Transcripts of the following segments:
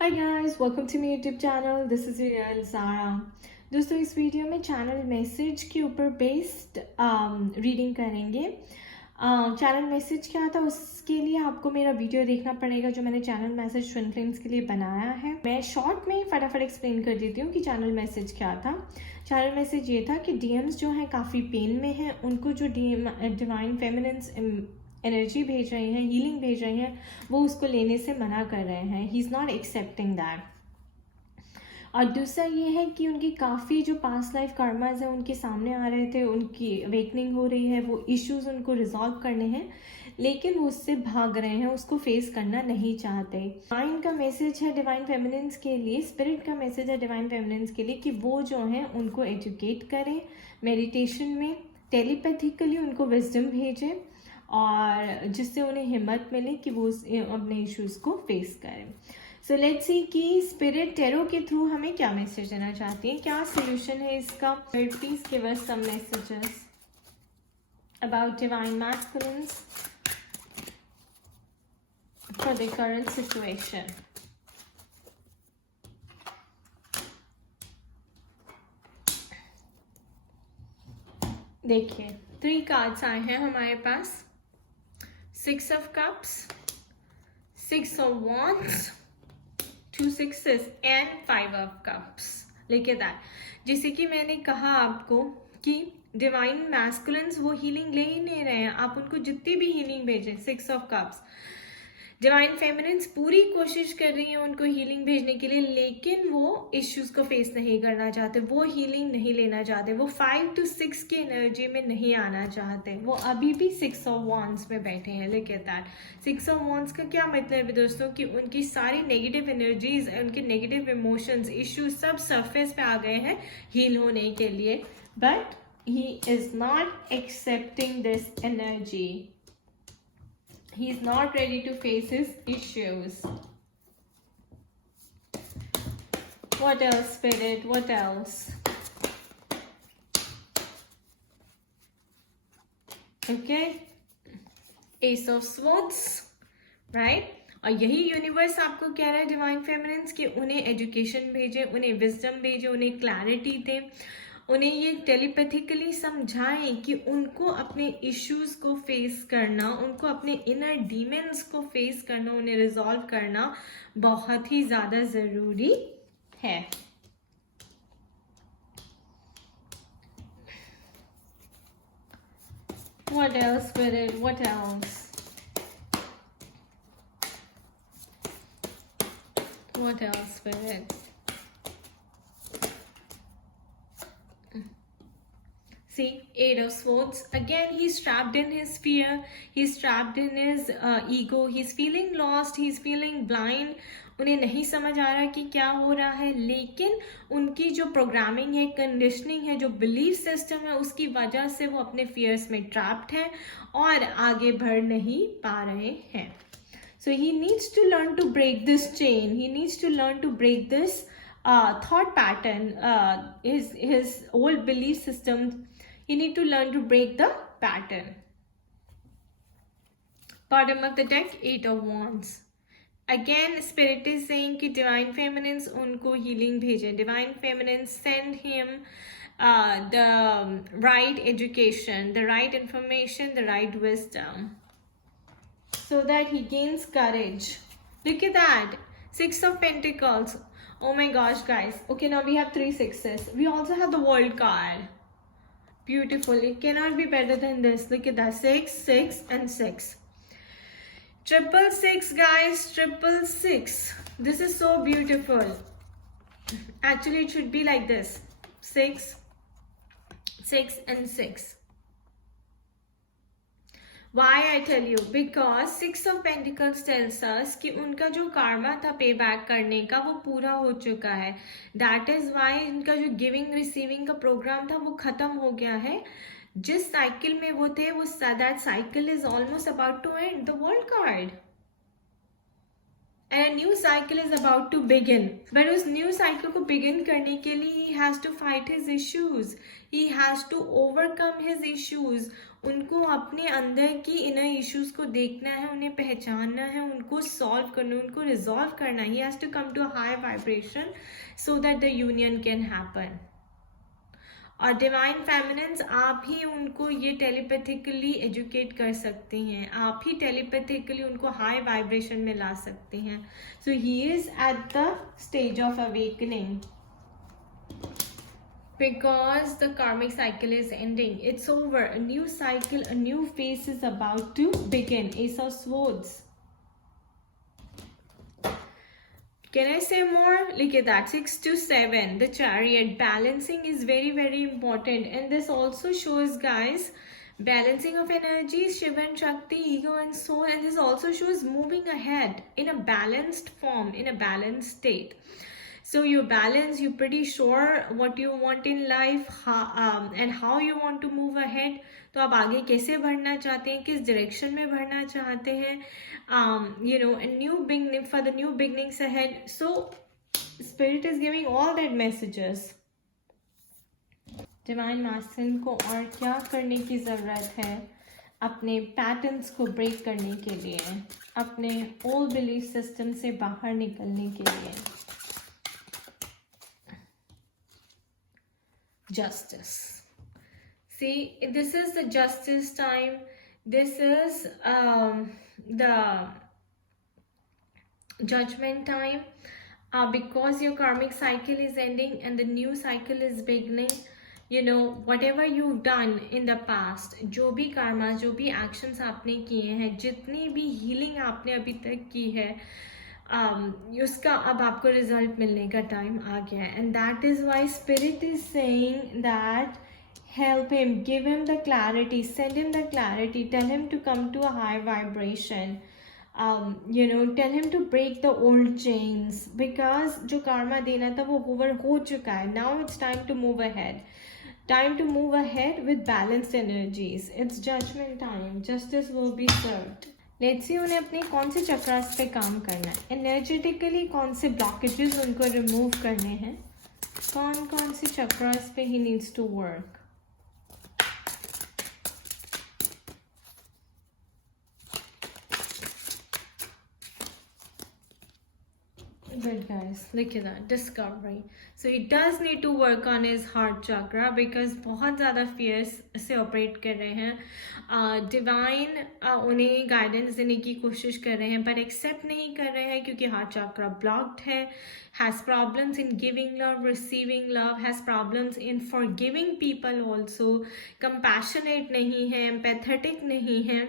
Hi guys, welcome to my YouTube channel. This is your Zara. दोस्तों, इस video में channel message के ऊपर बेस्ड रीडिंग करेंगे। चैनल मैसेज क्या था उसके लिए आपको मेरा वीडियो देखना पड़ेगा जो मैंने चैनल मैसेज ट्विन फ्लेम्स के लिए बनाया है। मैं शॉर्ट में फटाफट एक्सप्लेन कर देती हूँ कि चैनल मैसेज क्या था। चैनल मैसेज ये था कि डीएम्स जो हैं काफ़ी पेन में हैं, उनको जो डिवाइन फेमिनिन्स एनर्जी भेज रहे हैं, हीलिंग भेज रहे हैं, वो उसको लेने से मना कर रहे हैं। He is not accepting that. और दूसरा ये है कि उनकी काफ़ी जो पास्ट लाइफ कर्माज हैं उनके सामने आ रहे थे, उनकी अवेकनिंग हो रही है, वो इश्यूज उनको रिजॉल्व करने हैं, लेकिन वो उससे भाग रहे हैं, उसको फेस करना नहीं चाहते। डिवाइन का मैसेज है डिवाइन फेमिनिन्स के लिए, स्पिरिट का मैसेज है डिवाइन फेमिनिन्स के लिए कि वो जो हैं उनको एजुकेट करें मेडिटेशन में, टेलीपैथिकली उनको विजडम भेजें और जिससे उन्हें हिम्मत मिले कि वो अपने इश्यूज़ को फेस करें। सो लेट्स सी कि स्पिरिट टेरो के थ्रू हमें क्या मैसेज देना चाहती है, क्या सोल्यूशन है इसका। Please give us some messages about divine masculines for the current situation. देखिए 3 कार्ड्स आए हैं हमारे पास, 6 of cups, 6 of wands, 2 sixes and 5 of cups। लिखे दैट, जैसे कि मैंने कहा आपको कि डिवाइन मैस्कुलिन्स वो हीलिंग ले ही नहीं रहे हैं, आप उनको जितनी भी हीलिंग भेजें। 6 ऑफ कप्स, डिवाइन फेमिनिन्स पूरी कोशिश कर रही है उनको हीलिंग भेजने के लिए, लेकिन वो इश्यूज को फेस नहीं करना चाहते, वो हीलिंग नहीं लेना चाहते, वो 5 to 6 की एनर्जी में नहीं आना चाहते, वो अभी भी 6 ऑफ wands में बैठे हैं। Look at that, 6 of wands का क्या मतलब है दोस्तों कि उनकी सारी नेगेटिव एनर्जीज, उनके नेगेटिव इमोशंस, इश्यूज सब सरफेस पे आ गए हैं हील होने के लिए, but he is not accepting this energy. He is not ready to face his issues. What else, Spirit? What else? Okay. Ace of Swords, right? और यही यूनिवर्स आपको कह रहा है डिवाइन फेमिनिन्स कि उन्हें एजुकेशन भेजे, उन्हें विजडम भेजे, उन्हें क्लैरिटी दे, उन्हें ये टेलीपैथिकली समझाएं कि उनको अपने इश्यूज को फेस करना, उनको अपने इनर डीमंस को फेस करना, उन्हें रिजॉल्व करना बहुत ही ज़्यादा ज़रूरी है। What else, Spirit? What else? What else, Spirit? See, 8 of Swords. Again, he's trapped in his fear. He's trapped in his ego. He's feeling lost. He's feeling blind. उन्हें नहीं समझ आ रहा कि क्या हो रहा है, लेकिन उनकी जो प्रोग्रामिंग है, कंडीशनिंग है, जो बिलीफ सिस्टम है, उसकी वजह से वो अपने फियर्स में ट्रैप्ड हैं और आगे बढ़ नहीं पा रहे हैं। So he needs to learn to break this chain. He needs to learn to break this thought pattern, his old belief system. You need to learn to break the pattern. Bottom of the deck, 8 of wands. Again, spirit is saying कि divine feminines उनको healing भेजें. Divine feminines send him the right education, the right information, the right wisdom, so that he gains courage. Look at that, 6 of pentacles. Oh my gosh, guys. Okay, now we have 3 sixes. We also have the world card. Beautiful. It cannot be better than this. Look at that, 6, 6 and 6. 666, guys. 666. This is so beautiful. Actually, it should be like this, 6, 6 and 6. Why I tell you? Because 6 of Pentacles tells us कि उनका जो karma था पे back करने का वो पूरा हो चुका है. That is why इनका जो गिविंग रिसीविंग का प्रोग्राम था वो खत्म हो गया है. जिस साइकिल में वो थे, वो that cycle is almost about to end. The world card. and a new cycle is about to begin. But उस new cycle को begin करने के लिए he has to fight his issues, he has to overcome his issues. उनको अपने अंदर की inner issues को देखना है, उन्हें पहचानना है, उनको solve करना, उनको resolve करना. He has to come to a higher vibration so that the union can happen. और डिवाइन फेमिनिन्स आप ही उनको ये टेलीपैथिकली एजुकेट कर सकती हैं, आप ही टेलीपैथिकली उनको हाई वाइब्रेशन में ला सकती हैं. So he is at the stage of awakening because the karmic cycle is ending. It's over. A new cycle, a new phase is about to begin. Ace of Swords. Can I say more? Look at that. 6 to 7. The Chariot. Balancing is very, very important. And this also shows, guys, balancing of energies, Shiva and Shakti, ego and soul. And this also shows moving ahead in a balanced form, in a balanced state. So you balance, you're pretty sure what you want in life, and how you want to move ahead. तो आप आगे कैसे बढ़ना चाहते हैं, किस direction में बढ़ना चाहते हैं, a new beginning, for the new beginnings ahead. So spirit is giving all that messages. Divine मास्टरन को और क्या करने की ज़रूरत है अपने पैटर्न्स को ब्रेक करने के लिए, अपने ओल्ड बिलीफ सिस्टम से बाहर निकलने के लिए. Justice. See, this is the justice time. This is the judgment time, because your karmic cycle is ending and the new cycle is beginning. Whatever you've done in the past, जो भी karma, जो भी actions आपने किए हैं, जितनी भी healing आपने अभी तक की है, उसका अब आपको रिजल्ट मिलने का टाइम आ गया है. And that is why spirit is saying that help him, give him the clarity, send him the clarity, tell him to come to a high vibration, tell him to break the old chains, because जो karma देना था वो over हो चुका है. Now it's time to move ahead, time to move ahead with balanced energies. It's judgment time. Justice will be served. Let's see उन्हें अपने कौन से चक्रास पे काम करना है, एनर्जेटिकली कौन से ब्लॉकेजेस उनको रिमूव करने हैं, कौन कौन से चक्रास पे ही needs to work. Good guys, look at that discovery. So he does need to work on his heart chakra because बहुत ज़्यादा fears से ऑपरेट कर रहे हैं. डिवाइन उन्हें गाइडेंस देने की कोशिश कर रहे हैं पर एक्सेप्ट नहीं कर रहे हैं क्योंकि हार्ट चक्रा ब्लॉक्ड है. Has problems in giving love, receiving love, has problems in forgiving people also, compassionate नहीं है, एम्पैथेटिक नहीं है.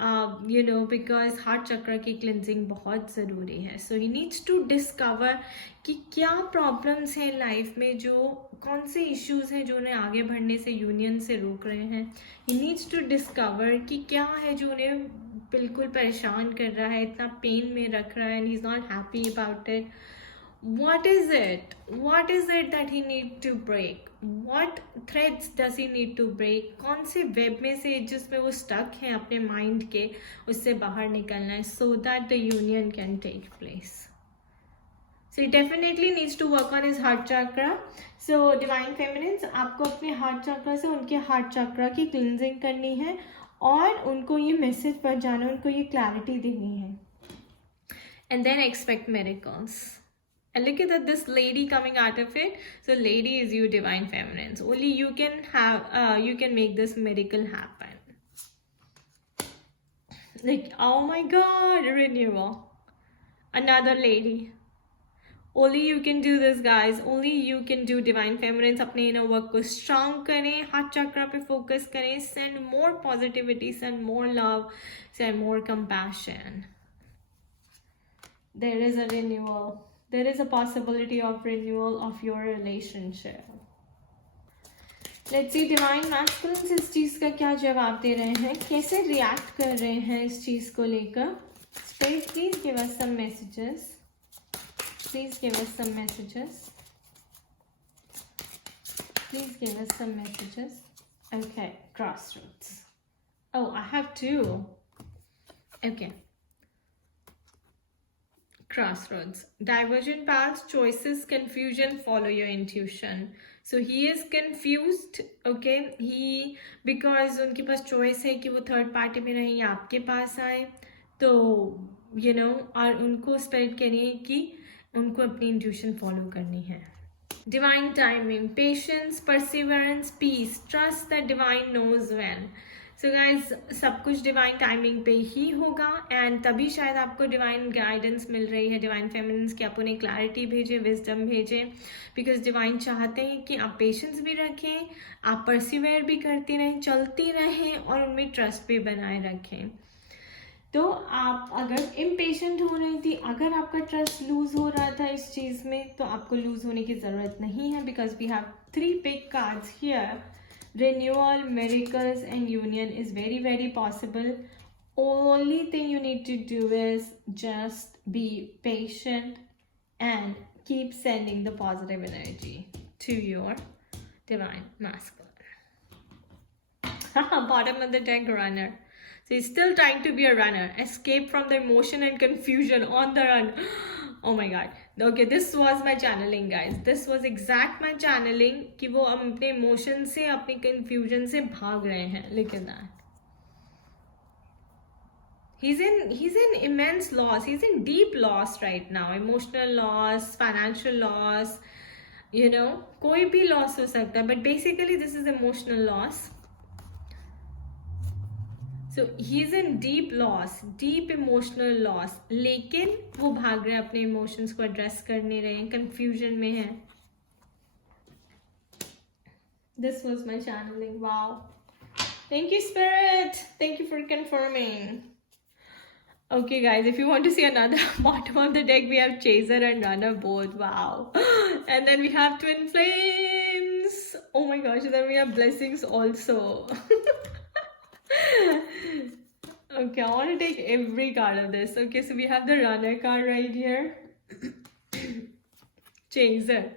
बिकॉज हार्ट चक्र की क्लिनजिंग बहुत ज़रूरी है. सो ही नीड्स टू डिस्कवर कि क्या प्रॉब्लम्स हैं लाइफ में, जो कौन से इश्यूज हैं जो उन्हें आगे बढ़ने से, यूनियन से रोक रहे हैं. ही नीड्स टू डिस्कवर कि क्या है जो उन्हें बिल्कुल परेशान कर रहा है, इतना पेन में रख रहा है, and he is not happy about it. What is it? What is it that he need to break? What threads does he need to break? कौन से वेब में से जिसमें वो stuck है अपने mind के, उससे बाहर निकलना है so that the union can take place. So he definitely needs to work on his heart chakra. So divine feminines, आपको अपने heart chakra से उनके heart chakra की cleansing करनी है और उनको ये message पहुंचाना, उनको ये clarity देनी है. And then expect miracles. And look at that, this lady coming out of it. So lady is you, divine feminines. Only you can have, you can make this miracle happen. Like, oh my God, renewal. Another lady. Only you can do this, guys. Only you can do, divine feminines. अपने inner work को strong करें, heart chakra पे focus करें, send more positivity, send more love, send more compassion. There is a renewal. There is a possibility of renewal of your relationship. Let's see divine masculines इस चीज़ का क्या जवाब दे रहे हैं, कैसे react कर रहे हैं इस चीज़ को लेकर. Spirit, please give us some messages. Please give us some messages. Please give us some messages. Okay, crossroads. Oh, I have two. Okay. crossroads. Divergent paths, choices, confusion, follow your intuition. So he is confused, okay? Because उनके पास choice है कि वो third party में रहें या आपके पास आए, तो और उनको spirit कह रही है कि उनको अपनी intuition follow करनी है. Divine timing, patience, perseverance, peace, trust that divine knows when. So guys सब कुछ डिवाइन टाइमिंग पे ही होगा एंड तभी शायद आपको डिवाइन गाइडेंस मिल रही है, डिवाइन फेमिनिन्स की आप उन्हें क्लैरिटी भेजें, विजडम भेजें, बिकॉज डिवाइन चाहते हैं कि आप पेशेंस भी रखें, आप परसिवेयर भी करती रहें, चलती रहें और उनमें ट्रस्ट भी बनाए रखें. तो आप अगर इम्पेशेंट हो रही थी, अगर आपका ट्रस्ट लूज हो रहा था इस चीज़ में, तो आपको लूज होने की ज़रूरत नहीं है, because we have 3 big cards here. Renewal, miracles and union is very, very possible. Only thing you need to do is just be patient and keep sending the positive energy to your divine masculine. Bottom of the deck, runner. So he's still trying to be a runner. Escape from the emotion and confusion, on the run. Oh my god. Okay, this was my channeling, guys. This was exact my channeling कि वो अपने emotion से, अपनी confusion से भाग रहे हैं. Look at that. He's in immense loss. He's in deep loss right now. Emotional loss, financial loss, कोई भी loss हो सकता है. But basically this is emotional loss. So he's in deep loss, deep emotional loss. लेकिन वो भाग रहे हैं, अपने emotions को address कर नहीं रहे हैं, confusion में हैं. This was my channeling. Wow. Thank you, Spirit. Thank you for confirming. Okay, guys, if you want to see another bottom of the deck, we have Chaser and Runner both. Wow. And then we have Twin Flames. Oh my gosh, and then we have Blessings also. Okay, I want to take every card of this. Okay, so we have the Runner card right here. Chaser.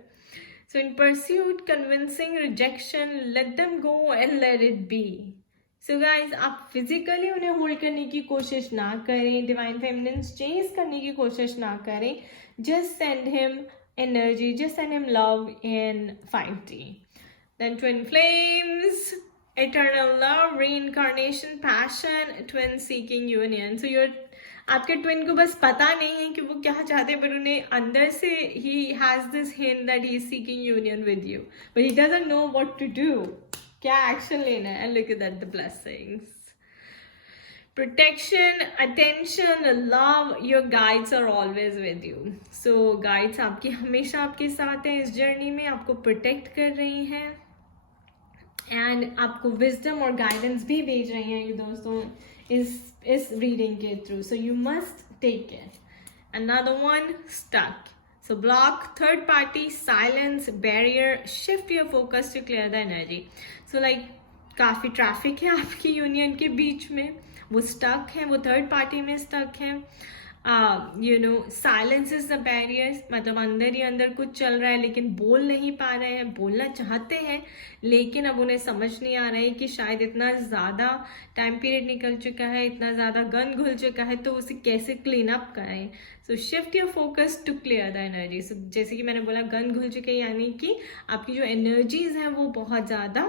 So in pursuit, convincing, rejection, let them go and let it be. So guys, आप physically उन्हें hold करने की कोशिश ना करें, divine feminines chase करने की कोशिश ना करें. Just send him energy, just send him love in 5D. Then Twin Flames, eternal love, reincarnation, passion, twin seeking union. So आपके ट्विन को बस पता नहीं है कि वो क्या चाहते हैं, पर उन्हें अंदर से he has this hint that he is seeking union with you, but he doesn't know what to do, क्या एक्शन लेना है. And look at that, the blessings, protection, attention, love, your guides are always with you. So guides आपकी हमेशा आपके साथ हैं इस journey में, आपको प्रोटेक्ट कर रही हैं एंड आपको विजडम और गाइडेंस भी भेज रही हैं ये दोस्तों इस रीडिंग के through. So you must take it. Another one, stuck. So block, third party, silence, barrier, shift your focus to clear the energy. So like काफ़ी ट्रैफिक है आपकी यूनियन के बीच में, वो स्टक है, वो थर्ड पार्टी में स्टक है. साइलेंस इज द बैरियर, मतलब अंदर ही अंदर कुछ चल रहा है लेकिन बोल नहीं पा रहे हैं, बोलना चाहते हैं लेकिन अब उन्हें समझ नहीं आ रहा है कि शायद इतना ज़्यादा टाइम पीरियड निकल चुका है, इतना ज़्यादा गन घुल चुका है, तो उसे कैसे क्लीन अप करें. So shift your focus to clear the energy. So जैसे कि मैंने बोला, गन घुल चुके हैं यानी कि आपकी जो एनर्जीज हैं वो बहुत ज़्यादा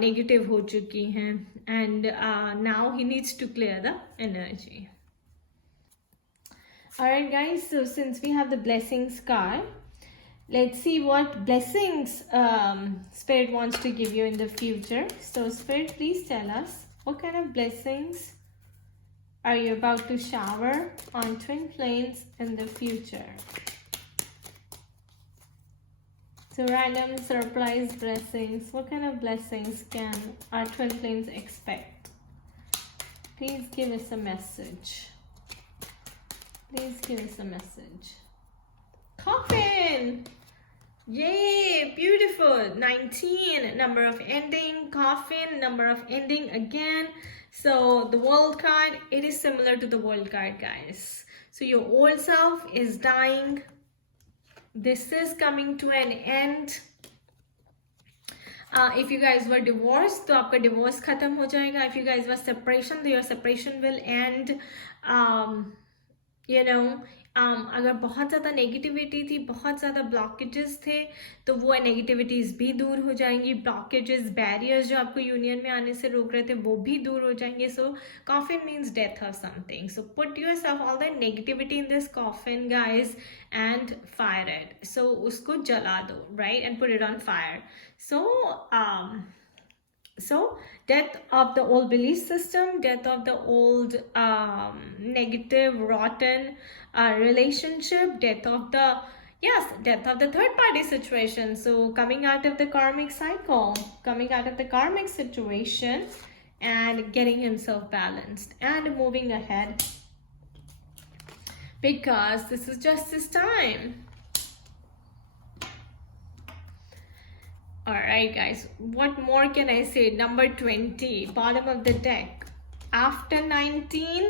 नेगेटिव हो चुकी हैं and now he needs to clear the energy. Alright guys, so since we have the blessings card, let's see what blessings Spirit wants to give you in the future. So Spirit, please tell us, what kind of blessings are you about to shower on Twin Flames in the future? So random surprise blessings, what kind of blessings can our Twin Flames expect? Please give us a message. Please give us a message. Coffin! Yay! Beautiful! 19, number of ending. Coffin, number of ending again. So the world card, it is similar to the world card, guys. So your old self is dying. This is coming to an end. If you guys were divorced, तो आपका divorce खत्म हो जाएगा. If you guys were separation, तो your separation will end. अगर बहुत ज़्यादा negativity थी, बहुत ज़्यादा ब्लॉकेजेस थे, तो वो नेगेटिविटीज़ भी दूर हो जाएंगी. ब्लॉकेजेस, बैरियर्स जो आपको यूनियन में आने से रोक रहे थे, वो भी दूर हो जाएंगे. So coffin means death of something. So put yourself all the negativity in this coffin guys and fire it. So उसको जला दो, right, and put it on fire. So death of the old belief system, death of the old negative, rotten relationship, death of the third party situation. So coming out of the karmic cycle, coming out of the karmic situation and getting himself balanced and moving ahead, because this is just his time. Alright guys, what more can I say? Number 20, bottom of the deck. After 19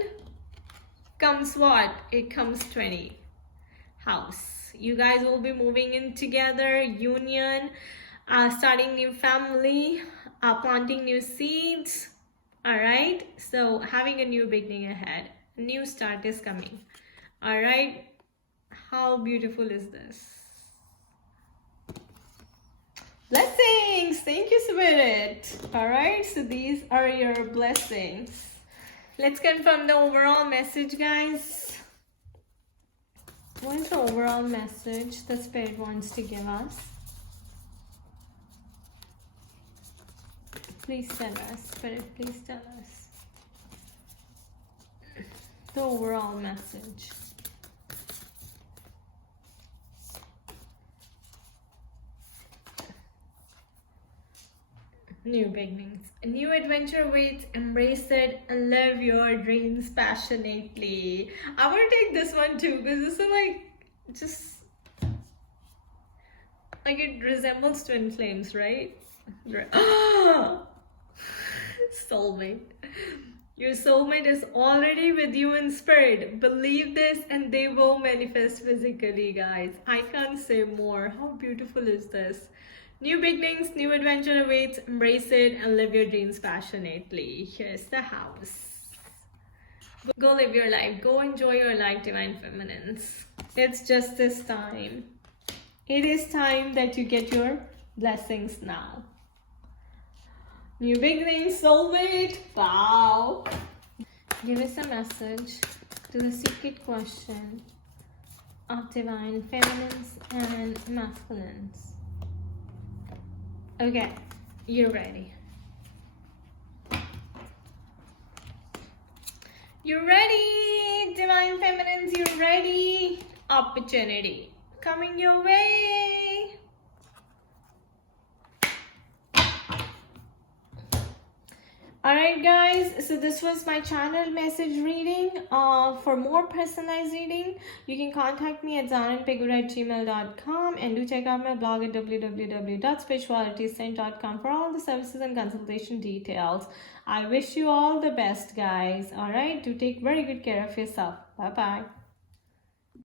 comes what? It comes 20. House. You guys will be moving in together, union, starting new family, planting new seeds. Alright, so having a new beginning ahead. A new start is coming. Alright, how beautiful is this? Blessings! Thank you, Spirit. Alright, so these are your blessings. Let's confirm the overall message, guys. What is the overall message the Spirit wants to give us? Please tell us, Spirit, please tell us. The overall message. New beginnings. A new adventure awaits. Embrace it and live your dreams passionately. I want to take this one too, because this is like, just like it resembles twin flames, right? Soulmate. Your soulmate is already with you in spirit. Believe this and they will manifest physically, guys. I can't say more. How beautiful is this? New beginnings, new adventure awaits. Embrace it and live your dreams passionately. Here's the house. Go live your life. Go enjoy your life, Divine Feminines. It's just this time. It is time that you get your blessings now. New beginnings, soulmate. Wow. Give us a message to the secret question of Divine Feminines and Masculines. Okay, you're ready. You're ready, Divine Feminines, you're ready. Opportunity coming your way. Alright guys, so this was my channel message reading. For more personalized reading, you can contact me at zananpegura@gmail.com, and do check out my blog at www.spiritualityascent.com for all the services and consultation details. I wish you all the best, guys. Alright, do take very good care of yourself. Bye-bye.